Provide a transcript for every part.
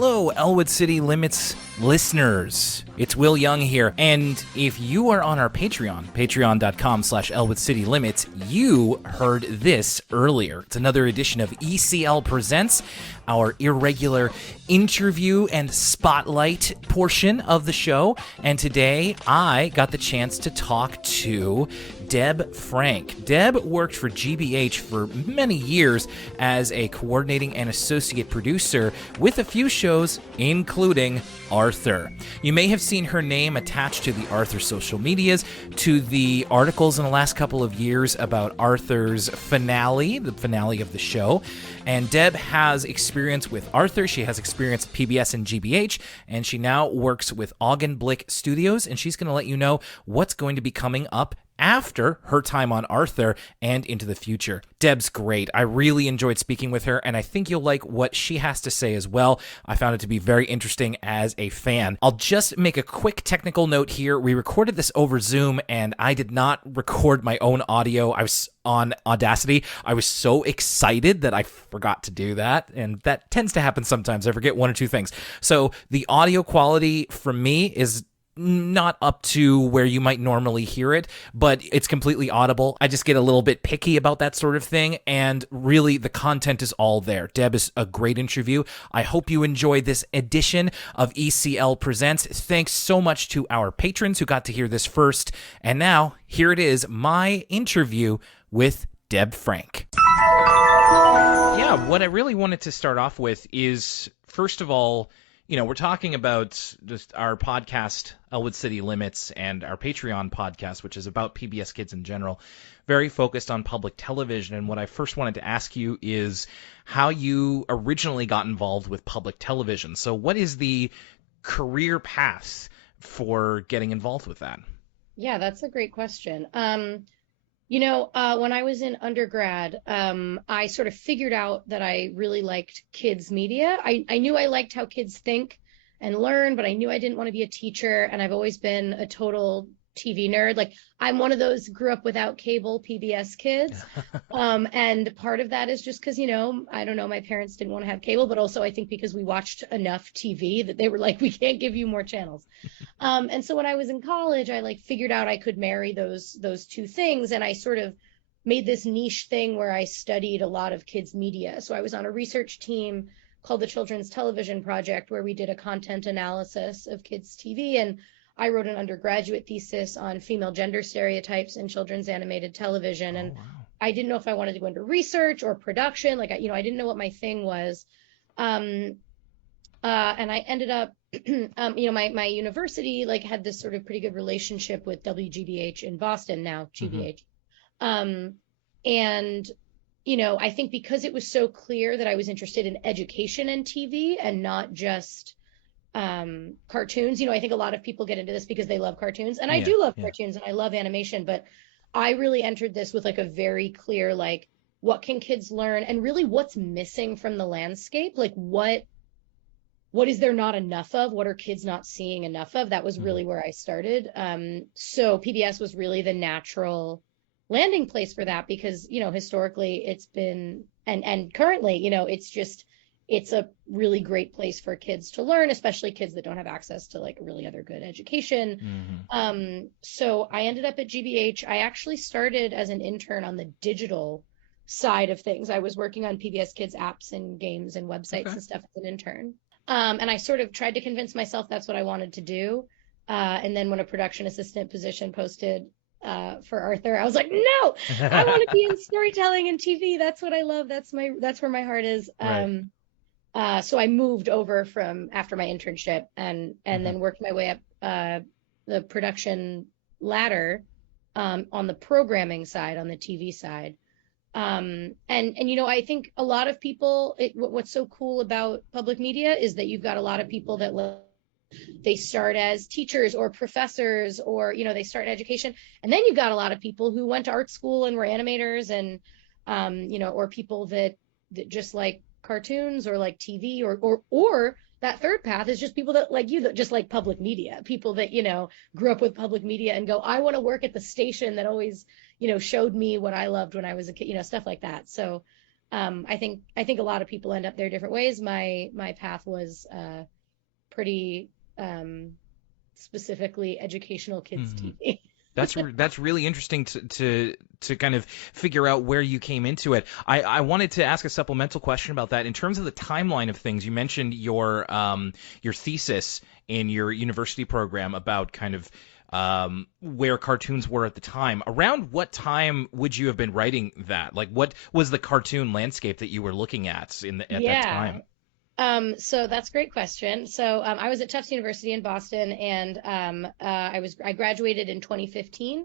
Hello, Elwood City Limits listeners. It's Will Young here, and if you are on our Patreon, patreon.com/Elwood City Limits, you heard this earlier. It's another edition of ECL Presents, our irregular interview and spotlight portion of the show, and today I got the chance to talk to Deb Frank. Deb worked for GBH for many years as a coordinating and associate producer with a few shows, including Arthur. You may have seen her name attached to the Arthur social medias, to the articles in the last couple of years about Arthur's finale, the finale of the show. And Deb has experience with Arthur. She has experience at PBS and GBH, and she now works with Augenblick Studios, and she's going to let you know what's going to be coming up after her time on Arthur and into the future. Deb's great. I really enjoyed speaking with her, and I think you'll like what she has to say as well. I found it to be very interesting as a fan. I'll just make a quick technical note here. We recorded this over Zoom, and I did not record my own audio. I was on Audacity. I was so excited that I forgot to do that, and that tends to happen sometimes. I forget one or two things. So the audio quality from me is not up to where you might normally hear it, but it's completely audible. I just get a little bit picky about that sort of thing, and really the content is all there. Deb is a great interview. I hope you enjoy this edition of ECL Presents. Thanks so much to our patrons who got to hear this first, and now here it is, my interview with Deb Frank. Yeah, what I really wanted to start off with is, first of all, we're talking about just our podcast, Elwood City Limits, and our Patreon podcast, which is about PBS Kids in general, very focused on public television. And what I first wanted to ask you is how you originally got involved with public television. So what is the career path for getting involved with that? Yeah, that's a great question. When I was in undergrad, I sort of figured out that I really liked kids media. I knew I liked how kids think and learn, but I knew I didn't want to be a teacher, and I've always been a total TV nerd. Like, I'm one of those grew up without cable PBS kids. And part of that is just because, I don't know, my parents didn't want to have cable, but also I think because we watched enough TV that they were like, we can't give you more channels. And so when I was in college, I figured out I could marry those two things. And I sort of made this niche thing where I studied a lot of kids media. So I was on a research team called the Children's Television Project, where we did a content analysis of kids TV. And I wrote an undergraduate thesis on female gender stereotypes in children's animated television. And wow. I didn't know if I wanted to go into research or production. I didn't know what my thing was. And I ended up, my university had this sort of pretty good relationship with WGBH in Boston, now GBH. And I think because it was so clear that I was interested in education and TV and not just cartoons. I think a lot of people get into this because they love cartoons, and I do love cartoons and I love animation, but I really entered this with a very clear, what can kids learn, and really what's missing from the landscape? What is there not enough of? What are kids not seeing enough of? That was really where I started. So PBS was really the natural landing place for that because, historically it's been, and currently, it's a really great place for kids to learn, especially kids that don't have access to really other good education. So I ended up at GBH. I actually started as an intern on the digital side of things. I was working on PBS Kids apps and games and websites and stuff as an intern. And I sort of tried to convince myself that's what I wanted to do. And then when a production assistant position posted for Arthur, I was like, no, I want to be in storytelling and TV. That's what I love. That's where my heart is. Right. So I moved over after my internship and then worked my way up the production ladder on the programming side, on the TV side. And I think a lot of people, what's so cool about public media is that you've got a lot of people that they start as teachers or professors, or they start in education, and then you've got a lot of people who went to art school and were animators, and or people that just like cartoons or like TV, or that third path is just people that like you, that just like public media, people that grew up with public media and go, I want to work at the station that always showed me what I loved when I was a kid, stuff like that. So I think a lot of people end up there different ways. My path was pretty specifically educational kids TV. That's really interesting to kind of figure out where you came into it. I wanted to ask a supplemental question about that. In terms of the timeline of things, you mentioned your thesis in your university program about kind of where cartoons were at the time. Around what time would you have been writing that? Like, what was the cartoon landscape that you were looking at at that time? So that's a great question. So I was at Tufts University in Boston, and I graduated in 2015.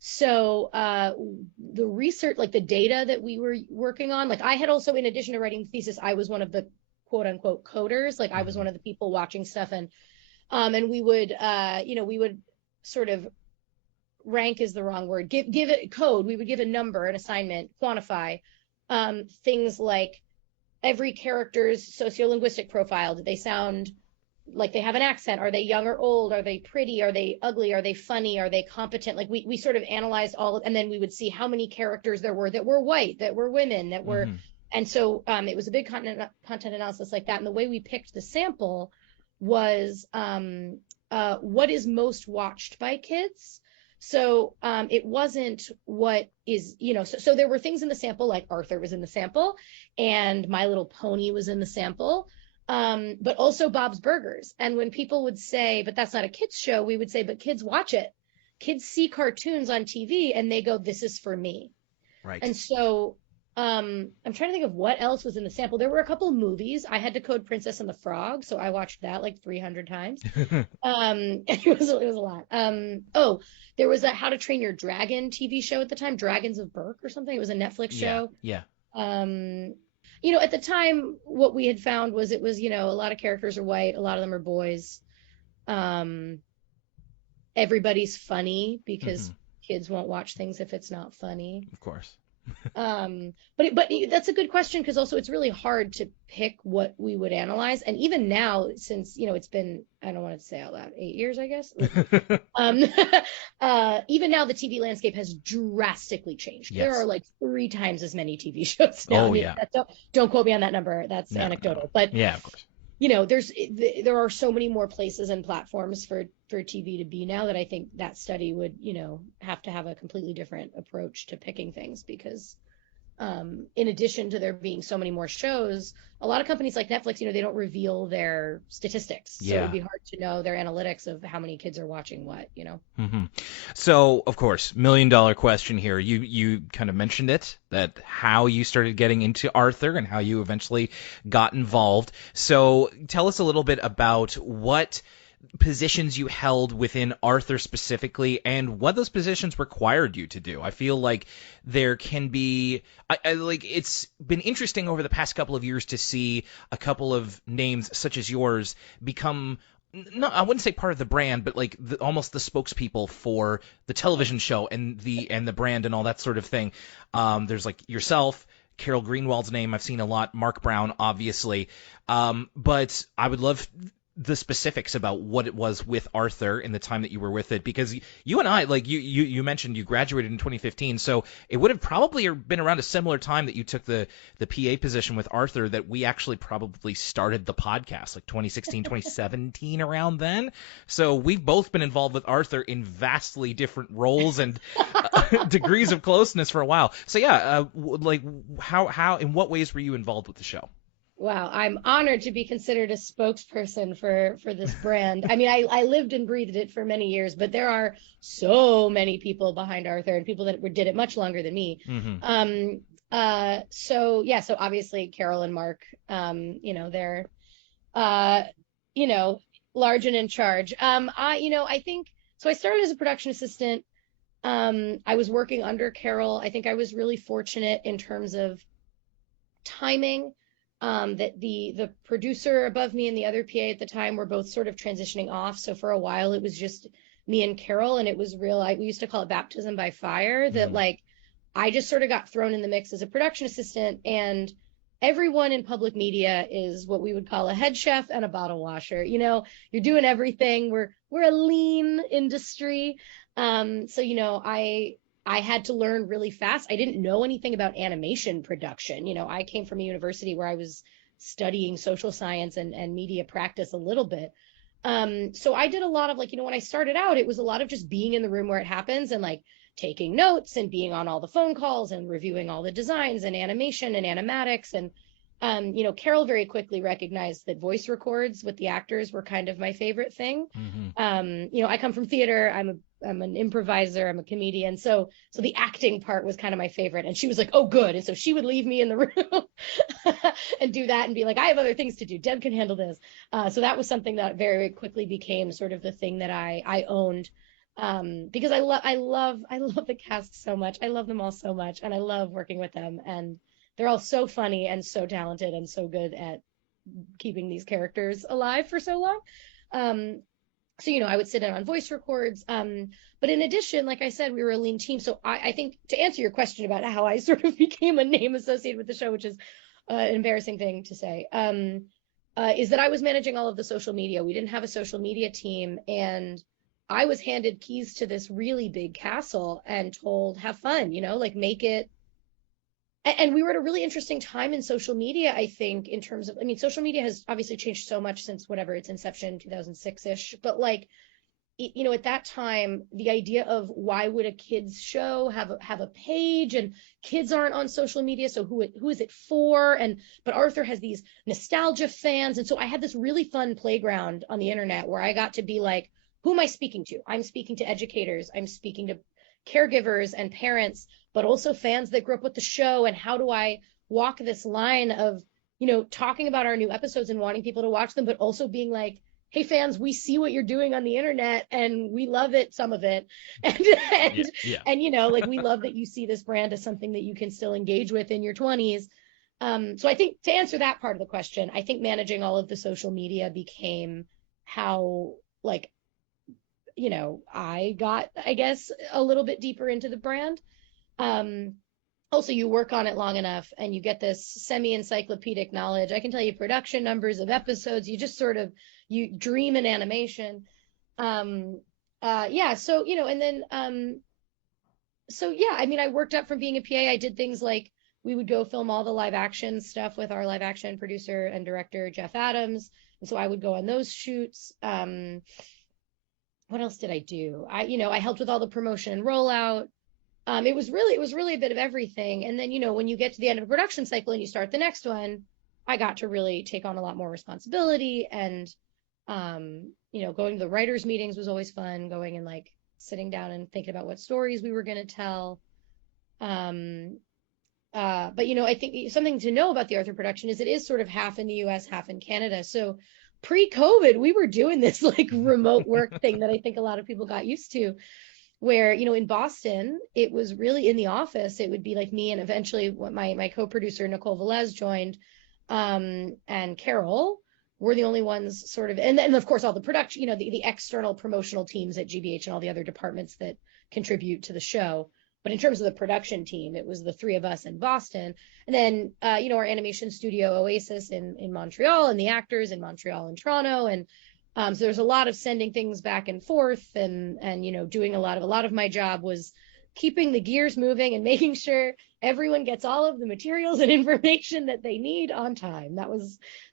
So the research, like the data that we were working on, like I had also, in addition to writing the thesis, I was one of the quote unquote coders. Like I was one of the people watching stuff, and we would we would sort of rank is the wrong word. Give it code. We would give a number, an assignment, quantify things like every character's sociolinguistic profile. Do they sound like they have an accent? Are they young or old? Are they pretty? Are they ugly? Are they funny? Are they competent? Like we sort of analyzed and then we would see how many characters there were that were white, that were women, that were, and so it was a big content analysis like that. And the way we picked the sample was what is most watched by kids. So it wasn't what is, so there were things in the sample, like Arthur was in the sample and My Little Pony was in the sample, but also Bob's Burgers. And when people would say, but that's not a kids show, we would say, but kids watch it. Kids see cartoons on TV and they go, this is for me. Right. And so I'm trying to think of what else was in the sample. There were a couple of movies. I had to code Princess and the Frog, so I watched that like 300 times. It was a lot. There was a How to Train Your Dragon TV show at the time, Dragons of Berk or something. It was a Netflix show. Yeah. At the time, what we had found was it was, a lot of characters are white, a lot of them are boys. Everybody's funny because kids won't watch things if it's not funny. Of course. But that's a good question, because also it's really hard to pick what we would analyze. And even now, since it's been, I don't want to say out loud, 8 years, I guess. Even now the TV landscape has drastically changed. Yes. There are like 3 times as many TV shows now. Oh, yeah. Don't quote me on that number. That's anecdotal. No. But yeah, of course. There are so many more places and platforms for TV to be now that I think that study would, have to have a completely different approach to picking things, because in addition to there being so many more shows, a lot of companies like Netflix, they don't reveal their statistics. So it would be hard to know their analytics of how many kids are watching what, So, of course, $1 million question here. You kind of mentioned it, that how you started getting into Arthur and how you eventually got involved. So tell us a little bit about what positions you held within Arthur specifically, and what those positions required you to do. I feel like there can be, it's been interesting over the past couple of years to see a couple of names such as yours become, no, I wouldn't say part of the brand, but like almost the spokespeople for the television show and the brand and all that sort of thing. There's like yourself, Carol Greenwald's name I've seen a lot, Mark Brown, obviously. But I would love the specifics about what it was with Arthur in the time that you were with it, because you and I, like you mentioned you graduated in 2015, so it would have probably been around a similar time that you took the PA position with Arthur that we actually probably started the podcast, like 2016, 2017, around then. So we've both been involved with Arthur in vastly different roles and degrees of closeness for a while. So yeah, how in what ways were you involved with the show? Wow, I'm honored to be considered a spokesperson for this brand. I mean, I lived and breathed it for many years, but there are so many people behind Arthur, and people that did it much longer than me. So obviously Carol and Mark, they're large and in charge. I think so. I started as a production assistant. I was working under Carol. I think I was really fortunate in terms of timing. That the producer above me and the other PA at the time were both sort of transitioning off. So for a while it was just me and Carol, and it was real, we used to call it baptism by fire, that I just sort of got thrown in the mix as a production assistant, and everyone in public media is what we would call a head chef and a bottle washer. You're doing everything. We're a lean industry. I I had to learn really fast. I didn't know anything about animation production. I came from a university where I was studying social science and media practice a little bit. So I did a lot of like, when I started out, it was a lot of just being in the room where it happens and like taking notes and being on all the phone calls and reviewing all the designs and animation and animatics. And Carol very quickly recognized that voice records with the actors were kind of my favorite thing. I come from theater. I'm an improviser. I'm a comedian. So the acting part was kind of my favorite. And she was like, oh, good. And so she would leave me in the room and do that and be like, I have other things to do. Deb can handle this. So that was something that very quickly became sort of the thing that I owned. Because I love the cast so much. I love them all so much. And I love working with them. And they're all so funny and so talented and so good at keeping these characters alive for so long. So, I would sit in on voice records. But in addition, like I said, we were a lean team. So I think to answer your question about how I sort of became a name associated with the show, which is an embarrassing thing to say, is that I was managing all of the social media. We didn't have a social media team. And I was handed keys to this really big castle and told, have fun, like make it. And we were at a really interesting time in social media, I think, in terms of, social media has obviously changed so much since whatever its inception, 2006-ish. But like, at that time, the idea of why would a kids show have a page, and kids aren't on social media, so who is it for? But Arthur has these nostalgia fans. And so I had this really fun playground on the internet where I got to be like, who am I speaking to? I'm speaking to educators. I'm speaking to caregivers and parents, but also fans that grew up with the show. And how do I walk this line of, talking about our new episodes and wanting people to watch them, but also being like, hey fans, we see what you're doing on the internet and we love it, some of it. And like, we love that you see this brand as something that you can still engage with in your 20s. So I think to answer that part of the question, I think managing all of the social media became how, like, I got, I guess, a little bit deeper into the brand. Also, you work on it long enough and you get this semi-encyclopedic knowledge. I can tell you production numbers of episodes. You just sort of, you dream in animation. And then, I worked up from being a PA. I did things like we would go film all the live action stuff with our live action producer and director, Jeff Adams. And so I would go on those shoots. What else did I do? I helped with all the promotion and rollout. It was really a bit of everything. And then, when you get to the end of a production cycle and you start the next one, I got to really take on a lot more responsibility. And, going to the writers' meetings was always fun, going and like sitting down and thinking about what stories we were going to tell. But I think something to know about the Arthur production is it is sort of half in the US, half in Canada. So pre-COVID, we were doing this like remote work thing that I think a lot of people got used to, where, in Boston, it was really in the office. It would be like me and eventually what my co-producer, Nicole Velez, joined, and Carol were the only ones sort of, and of course, all the production, the external promotional teams at GBH and all the other departments that contribute to the show. But in terms of the production team, it was the three of us in Boston. And then, our animation studio, Oasis, in Montreal, and the actors in Montreal and Toronto. And so there's a lot of sending things back and forth and doing a lot of my job was keeping the gears moving and making sure everyone gets all of the materials and information that they need on time.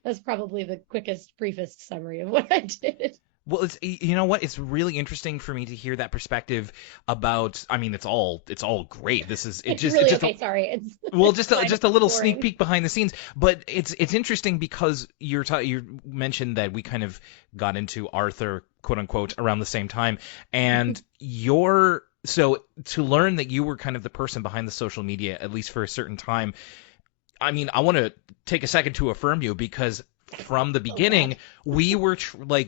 That's probably the quickest, briefest summary of what I did. Well, you know what? It's really interesting for me to hear that perspective about. It's all great. This is it's just really okay. Sorry, it's well, just a little boring sneak peek behind the scenes. But it's interesting because you mentioned that we kind of got into Arthur, quote unquote, around the same time, and so to learn that you were kind of the person behind the social media, at least for a certain time. I want to take a second to affirm you because from the beginning, we were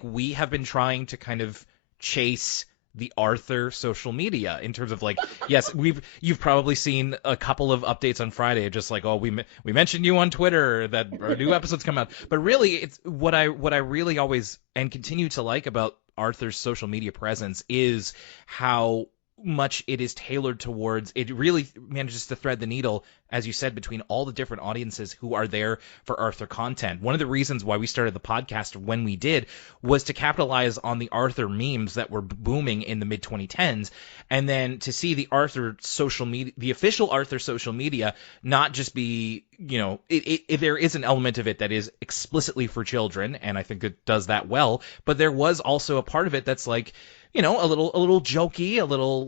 we have been trying to kind of chase the Arthur social media in terms of like, yes, you've probably seen a couple of updates on Friday, just like, oh, we mentioned you on Twitter that our new episodes come out. But really, it's what I really always and continue to like about Arthur's social media presence is how much it is tailored towards. It really manages to thread the needle, as you said, between all the different audiences who are there for Arthur content. One of the reasons why we started the podcast when we did was to capitalize on the Arthur memes that were booming in the mid 2010s, and then to see the Arthur social media, the official Arthur social media, not just be, there is an element of it that is explicitly for children, and I think it does that well, but there was also a part of it that's like, a little jokey, a little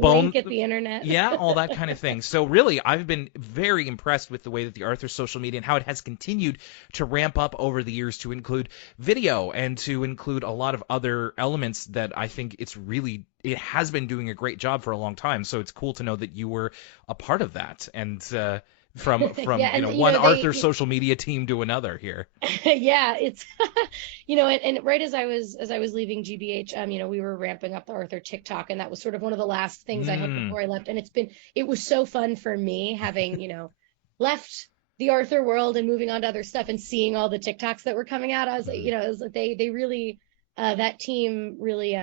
bone wink at the internet. Yeah, all that kind of thing. So really, I've been very impressed with the way that the Arthur social media and how it has continued to ramp up over the years to include video and to include a lot of other elements that I think it has been doing a great job for a long time. So it's cool to know that you were a part of that, and from one Arthur social media team to another here. Yeah, it's and right as I was leaving GBH, we were ramping up the Arthur TikTok, and that was sort of one of the last things I hooked before I left. And it was so fun for me having left the Arthur world and moving on to other stuff and seeing all the TikToks that were coming out. I was it was like they really that team really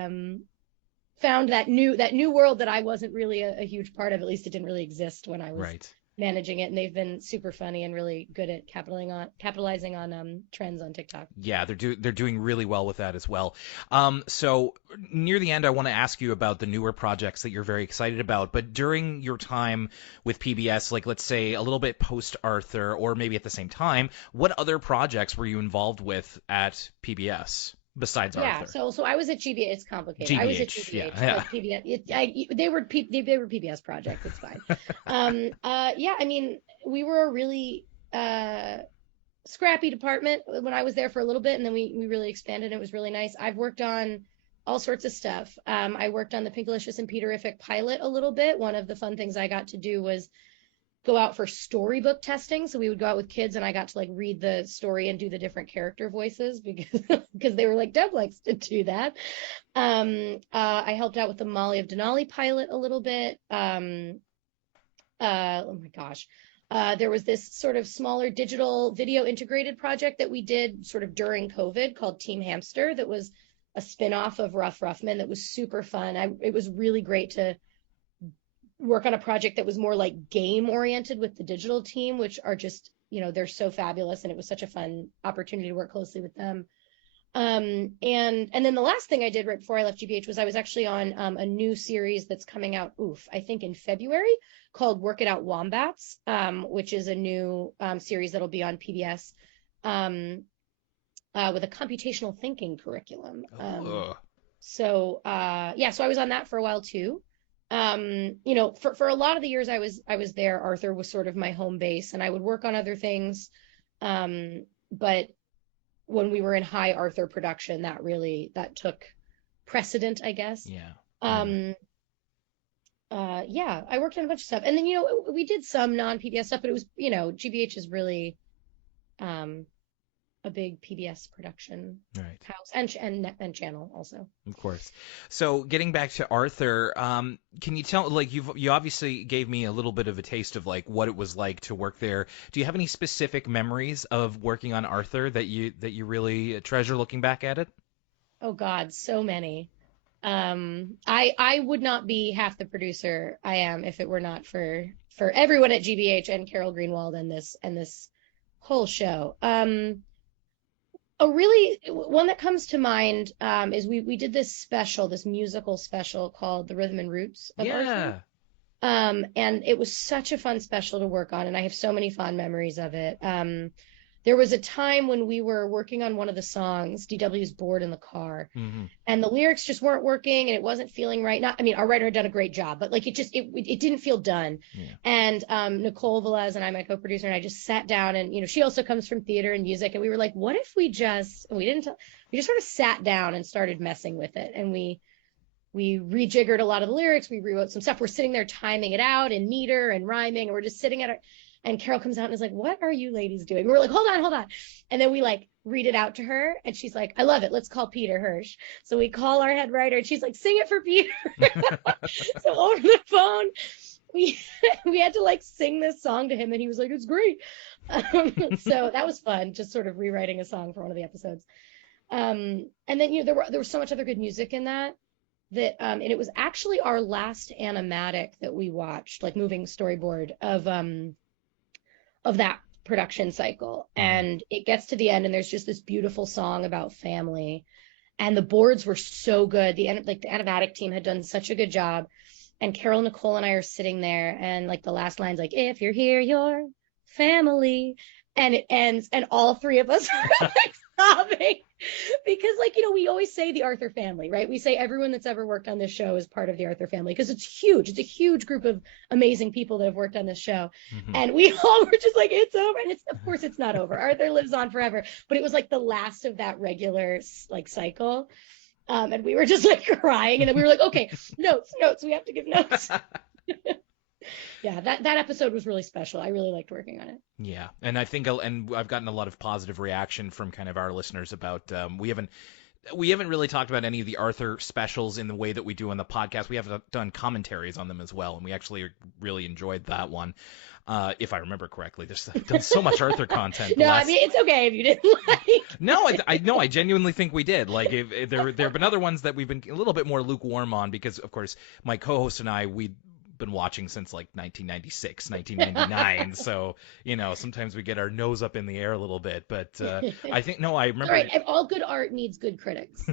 found that new world that I wasn't really a huge part of. At least it didn't really exist when I was managing it, and they've been super funny and really good at capitalizing on trends on TikTok. Yeah, they're doing really well with that as well. So near the end, I want to ask you about the newer projects that you're very excited about. But during your time with PBS, like let's say a little bit post Arthur, or maybe at the same time, what other projects were you involved with at PBS? Besides Arthur. So I was at GBH. It's complicated. I was at GBH. Yeah. Like PBS. They were PBS projects. It's fine. Yeah. I mean, we were a really scrappy department when I was there for a little bit, and then we really expanded. It was really nice. I've worked on all sorts of stuff. I worked on the Pinkalicious and Peterific pilot a little bit. One of the fun things I got to do was go out for storybook testing. So we would go out with kids, and I got to read the story and do the different character voices because they were like, Deb likes to do that. I helped out with the Molly of Denali pilot a little bit. Oh my gosh. There was this sort of smaller digital video integrated project that we did sort of during COVID called Team Hamster, that was a spin-off of Rough Ruffman that was super fun. It was really great to work on a project that was more game oriented with the digital team, which are just, they're so fabulous. And it was such a fun opportunity to work closely with them. And then the last thing I did right before I left GBH was I was actually on a new series that's coming out, I think in February, called Work It Out Wombats, which is a new series that'll be on PBS with a computational thinking curriculum. So I was on that for a while too. For a lot of the years I was there, Arthur was sort of my home base, and I would work on other things. But when we were in high Arthur production, that took precedent, I guess. Yeah. I worked on a bunch of stuff, and then, we did some non-PBS stuff, but it was, GBH is really, a big PBS production house and channel also. Of course. So getting back to Arthur, can you tell, you obviously gave me a little bit of a taste of what it was like to work there. Do you have any specific memories of working on Arthur that you really treasure looking back at it? Oh God, so many. I would not be half the producer I am if it were not for everyone at GBH and Carol Greenwald and this whole show. One that comes to mind is we did this musical special called The Rhythm and Roots of Arthur. And it was such a fun special to work on, and I have so many fond memories of it. There was a time when we were working on one of the songs, DW's Bored in the Car, and the lyrics just weren't working, and it wasn't feeling right. Our writer had done a great job, but it didn't feel done. Yeah. And Nicole Velez and my co-producer, and I just sat down, and she also comes from theater and music, and we were like, what if we just sort of sat down and started messing with it, and we rejiggered a lot of the lyrics, we rewrote some stuff. We're sitting there timing it out in meter and rhyming, and we're just sitting at our. And Carol comes out and is like, what are you ladies doing? And we're like, hold on. And then we read it out to her, and she's like, I love it. Let's call Peter Hirsch. So we call our head writer, and she's like, sing it for Peter. So over the phone, we had to sing this song to him, and he was like, it's great. So that was fun, just sort of rewriting a song for one of the episodes. And then, there was so much other good music in that. that, and it was actually our last animatic that we watched, like moving storyboard of that production cycle. And it gets to the end, and there's just this beautiful song about family, and the boards were so good. The animatic team had done such a good job. And Carol, Nicole, and I are sitting there, and like the last line's like, "If you're here, you're family," and it ends, and all three of us are like sobbing because, like, we always say the Arthur family, right? We say everyone that's ever worked on this show is part of the Arthur family because it's huge. It's a huge group of amazing people that have worked on this show, and we all were just like, "It's over," and of course it's not over. Arthur lives on forever, but it was like the last of that regular like cycle. And we were just like crying, and then we were like, "Okay, notes, we have to give notes." Yeah, that episode was really special. I really liked working on it. Yeah, and I think, and I've gotten a lot of positive reaction from kind of our listeners about, we haven't really talked about any of the Arthur specials in the way that we do on the podcast. We have done commentaries on them as well, and we actually really enjoyed that one. If I remember correctly, there's done so much Arthur content. No, I mean, it's okay if you didn't like. No, I genuinely think we did. Like, if there have been other ones that we've been a little bit more lukewarm on because, of course, my co-host and I, we've been watching since like 1996, 1999. So, sometimes we get our nose up in the air a little bit. But I think, I remember. All right, all good art needs good critics.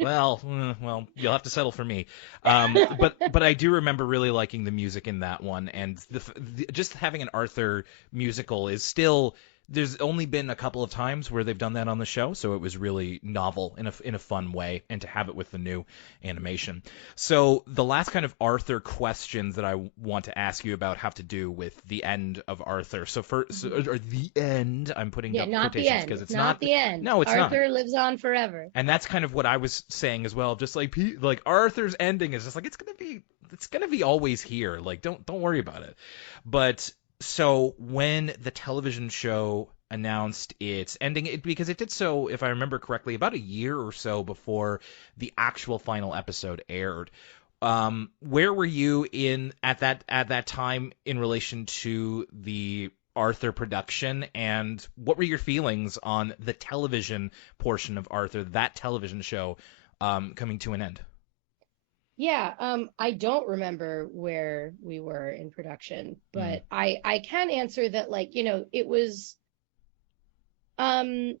well, you'll have to settle for me. But I do remember really liking the music in that one, and just having an Arthur musical is still. There's only been a couple of times where they've done that on the show, so it was really novel in a fun way, and to have it with the new animation. So the last kind of Arthur questions that I want to ask you about have to do with the end of Arthur. So or the end, I'm putting up quotations because it's not the end. No, it's not. Arthur lives on forever. And that's kind of what I was saying as well. Just like Arthur's ending is just like it's gonna be always here. Like don't worry about it. But so when the television show announced its ending, because it did so, if I remember correctly, about a year or so before the actual final episode aired. Where were you at that time in relation to the Arthur production, and what were your feelings on the television portion of Arthur, that television show, coming to an end? Yeah, I don't remember where we were in production, but I can answer that, like, it was, I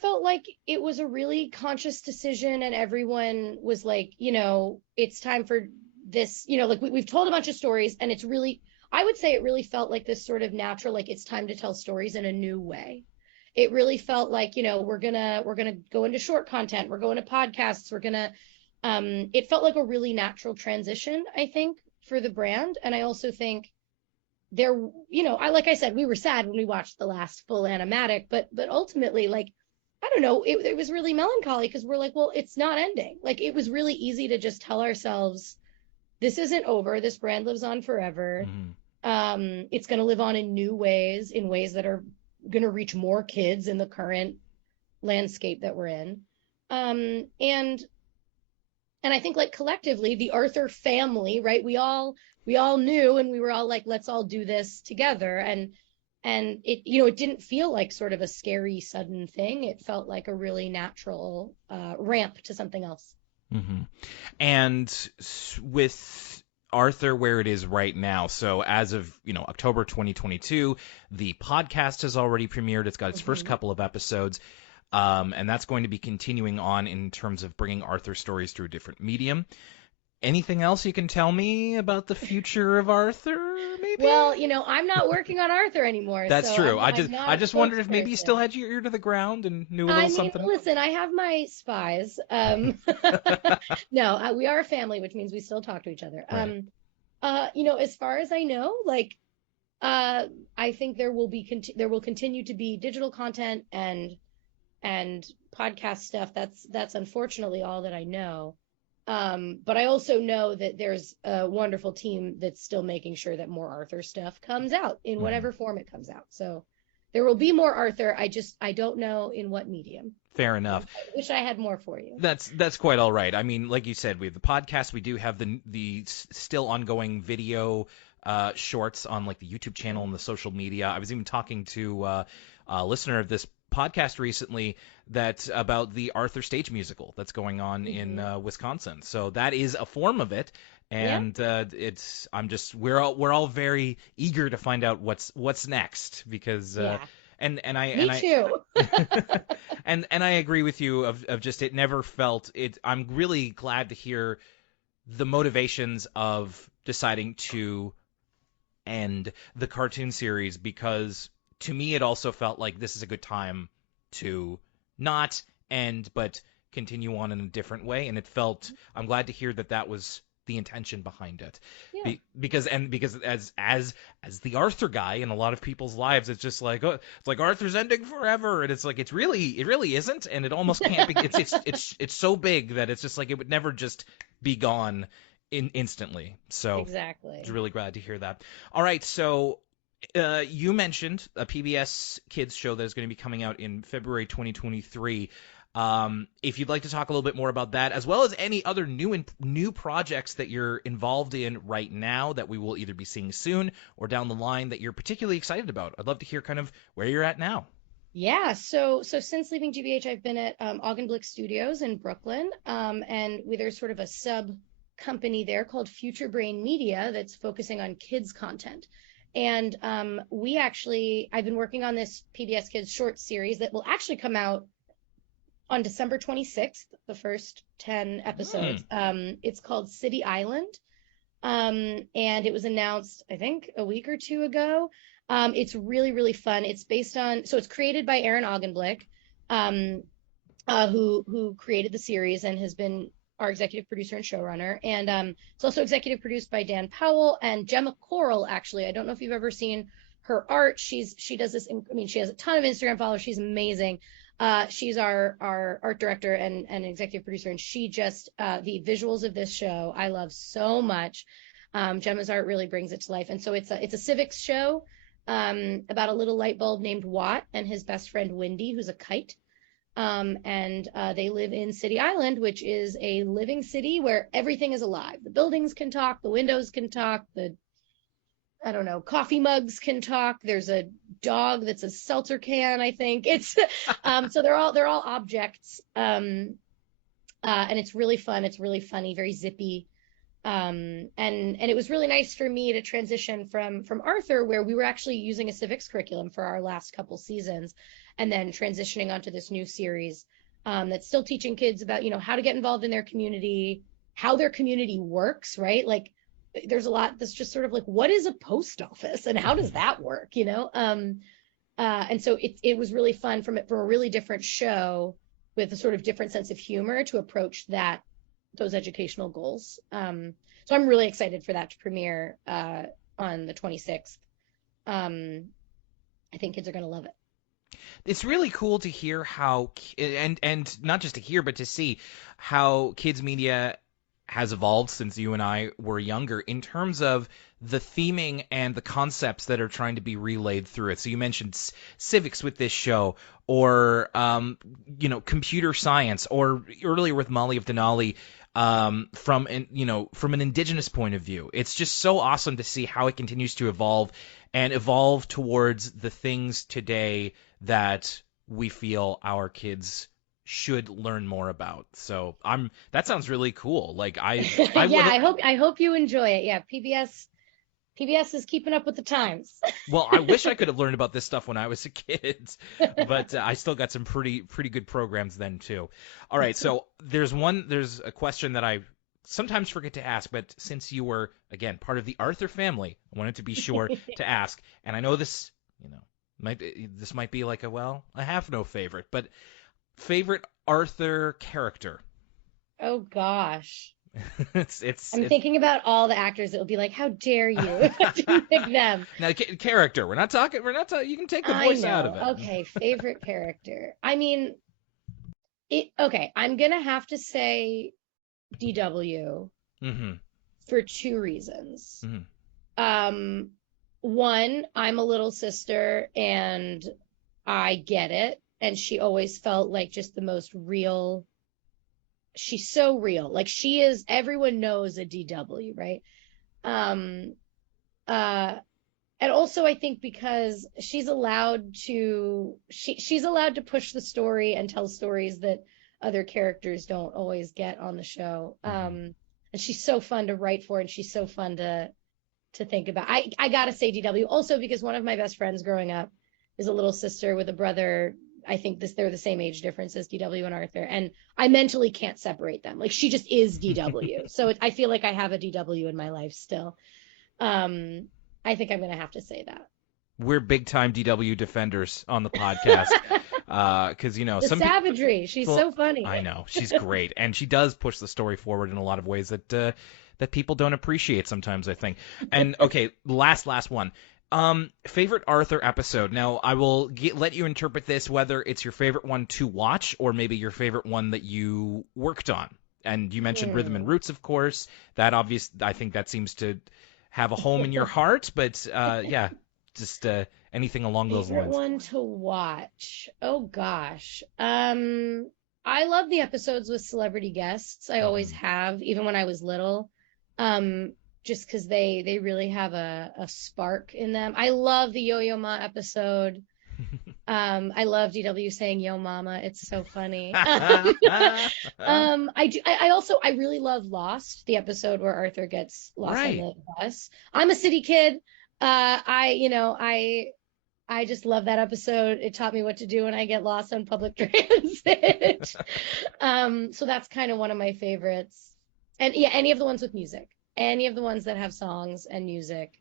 felt like it was a really conscious decision, and everyone was like, it's time for this, like we've told a bunch of stories, and it's really, I would say it really felt like this sort of natural, like it's time to tell stories in a new way. It really felt like, we're gonna go into short content, we're going to podcasts, we're gonna it felt like a really natural transition, I think, for the brand. And I also think like I said, we were sad when we watched the last full animatic, but ultimately, like, I don't know, it was really melancholy because we're like, well, it's not ending. Like, it was really easy to just tell ourselves, this isn't over. This brand lives on forever. It's going to live on in new ways, in ways that are going to reach more kids in the current landscape that we're in. And I think, like, collectively, the Arthur family, right? We all knew, and we were all like, let's all do this together. And it, it didn't feel like sort of a scary, sudden thing. It felt like a really natural ramp to something else. And with Arthur where it is right now, so as of, October 2022, the podcast has already premiered. It's got its first couple of episodes. And that's going to be continuing on in terms of bringing Arthur stories through a different medium. Anything else you can tell me about the future of Arthur, maybe? Well, I'm not working on Arthur anymore. That's so true. I just wondered if maybe you still had your ear to the ground and knew a little something. Listen, I have my spies. No, we are a family, which means we still talk to each other. Right. As far as I know, like, I think there will continue to be digital content and podcast stuff. That's unfortunately all that I know. But I also know that there's a wonderful team that's still making sure that more Arthur stuff comes out in whatever form it comes out. So there will be more Arthur. I don't know in what medium. Fair enough. I wish I had more for you. That's quite all right. I mean, like you said, we have the podcast. We do have the still ongoing video shorts on, like, the YouTube channel and the social media. I was even talking to a listener of this podcast recently that's about the Arthur stage musical that's going on in Wisconsin. So that is a form of it, and we're all very eager to find out what's next, because and I Me too. and I agree with you of just it never felt it. I'm really glad to hear the motivations of deciding to end the cartoon series, because to me it also felt like this is a good time to not end but continue on in a different way, and I'm glad to hear that was the intention behind it. Because as the Arthur guy in a lot of people's lives, it's just like, oh, it's like Arthur's ending forever, and it's like it really isn't, and it almost can't be. It's so big that it's just like it would never just be gone instantly. So exactly. I was really glad to hear that. All right, so you mentioned a PBS Kids show that is going to be coming out in February 2023. If you'd like to talk a little bit more about that, as well as any other new projects that you're involved in right now that we will either be seeing soon or down the line that you're particularly excited about, I'd love to hear kind of where you're at now. Yeah, so since leaving GBH, I've been at Augenblick Studios in Brooklyn, and there's sort of a sub company there called Future Brain Media that's focusing on kids content. And I've been working on this PBS Kids short series that will actually come out on December 26th, the first 10 episodes. It's called City Island, and it was announced, I think, a week or two ago. It's really, really fun. It's it's created by Aaron Augenblick, who created the series and has been our executive producer and showrunner. And it's also executive produced by Dan Powell and Gemma Coral, actually. I don't know if you've ever seen her art. She does this, she has a ton of Instagram followers. She's amazing. She's our art director and executive producer, and she just, the visuals of this show, I love so much. Gemma's art really brings it to life. And so it's a civics show about a little light bulb named Watt and his best friend Wendy, who's a kite. And they live in City Island, which is a living city where everything is alive. The buildings can talk, the windows can talk, coffee mugs can talk. There's a dog that's a seltzer can, I think. It's so they're all objects. And it's really fun. It's really funny, very zippy. And it was really nice for me to transition from Arthur, where we were actually using a civics curriculum for our last couple seasons, and then transitioning onto this new series that's still teaching kids about, how to get involved in their community, how their community works, right? Like there's a lot that's just sort of like, what is a post office and how does that work, And so it was really fun from a really different show with a sort of different sense of humor to approach those educational goals. So I'm really excited for that to premiere on the 26th. I think kids are going to love it. It's really cool to hear how, and not just to hear, but to see how kids media has evolved since you and I were younger in terms of the theming and the concepts that are trying to be relayed through it. So you mentioned civics with this show, or computer science, or earlier with Molly of Denali, from an indigenous point of view. It's just so awesome to see how it continues to evolve towards the things today that we feel our kids should learn more about. So that sounds really cool. Like I hope you enjoy it. Yeah, PBS is keeping up with the times. Well, I wish I could have learned about this stuff when I was a kid, but I still got some pretty good programs then too. All right, so there's a question that I sometimes forget to ask, but since you were, again, part of the Arthur family, I wanted to be sure to ask. And I know this, this might be like I have no favorite, but favorite Arthur character. Oh gosh. I'm thinking about all the actors that will be like, how dare you if I didn't pick them. Now, character. We're not talking, you can take the voice out of it. Okay, favorite character. I'm going to have to say DW for two reasons. One, I'm a little sister and I get it. And she always felt like just the most real. She's so real. Like she is, everyone knows a DW, right? And also I think because she's allowed to push the story and tell stories that other characters don't always get on the show. And she's so fun to write for, and she's so fun to think about. I gotta say DW also because one of my best friends growing up is a little sister with a brother. I think they're the same age difference as DW and Arthur, and I mentally can't separate them. Like she just is DW. So I feel like I have a DW in my life still. I think I'm going to have to say that. We're big time DW defenders on the podcast. Because, the savagery. She's so funny. I know. She's great. And she does push the story forward in a lot of ways that people don't appreciate sometimes, I think. And, okay, last one. Favorite Arthur episode. Now, I will let you interpret this, whether it's your favorite one to watch or maybe your favorite one that you worked on. And you mentioned Rhythm and Roots, of course. That I think that seems to have a home in your heart, but yeah, just anything along those lines. Favorite one to watch. Oh gosh. I love the episodes with celebrity guests. I always have, even when I was little. Just because they really have a spark in them. I love the Yo-Yo Ma episode. I love DW saying "Yo Mama." It's so funny. I really love Lost, the episode where Arthur gets lost on the bus. I'm a city kid. I just love that episode. It taught me what to do when I get lost on public transit. So that's kind of one of my favorites. And yeah, any of the ones with music, any of the ones that have songs and music.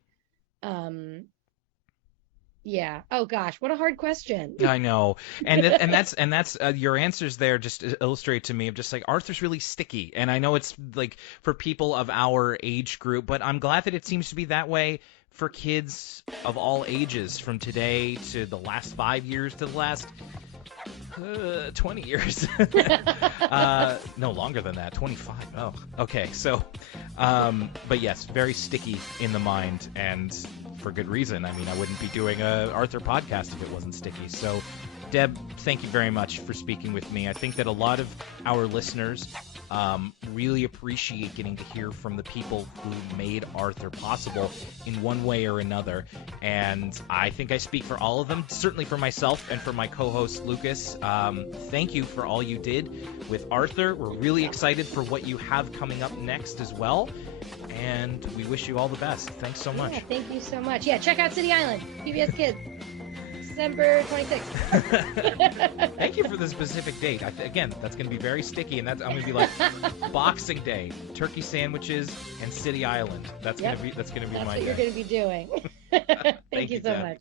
Yeah. Oh gosh, what a hard question. I know, and that's your answers there just illustrate to me of just like Arthur's really sticky, and I know it's like for people of our age group, but I'm glad that it seems to be that way for kids of all ages, from today to the last 5 years to the last 20 years. No longer than that, 25. Oh, okay. So, but yes, very sticky in the mind, and for good reason. I mean, I wouldn't be doing a Arthur podcast if it wasn't sticky. So, Deb, thank you very much for speaking with me. I think that a lot of our listeners really appreciate getting to hear from the people who made Arthur possible in one way or another. And I think I speak for all of them, certainly for myself and for my co-host, Lucas. Thank you for all you did with Arthur. We're really excited for what you have coming up next as well. And we wish you all the best. Thanks so much. Yeah, thank you so much. Yeah, check out City Island, PBS Kids. December 26th. Thank you for the specific date. Again, that's going to be very sticky, and I'm going to be like Boxing Day, turkey sandwiches, and City Island. That's going to be my. That's what you're going to be doing. Thank you so much.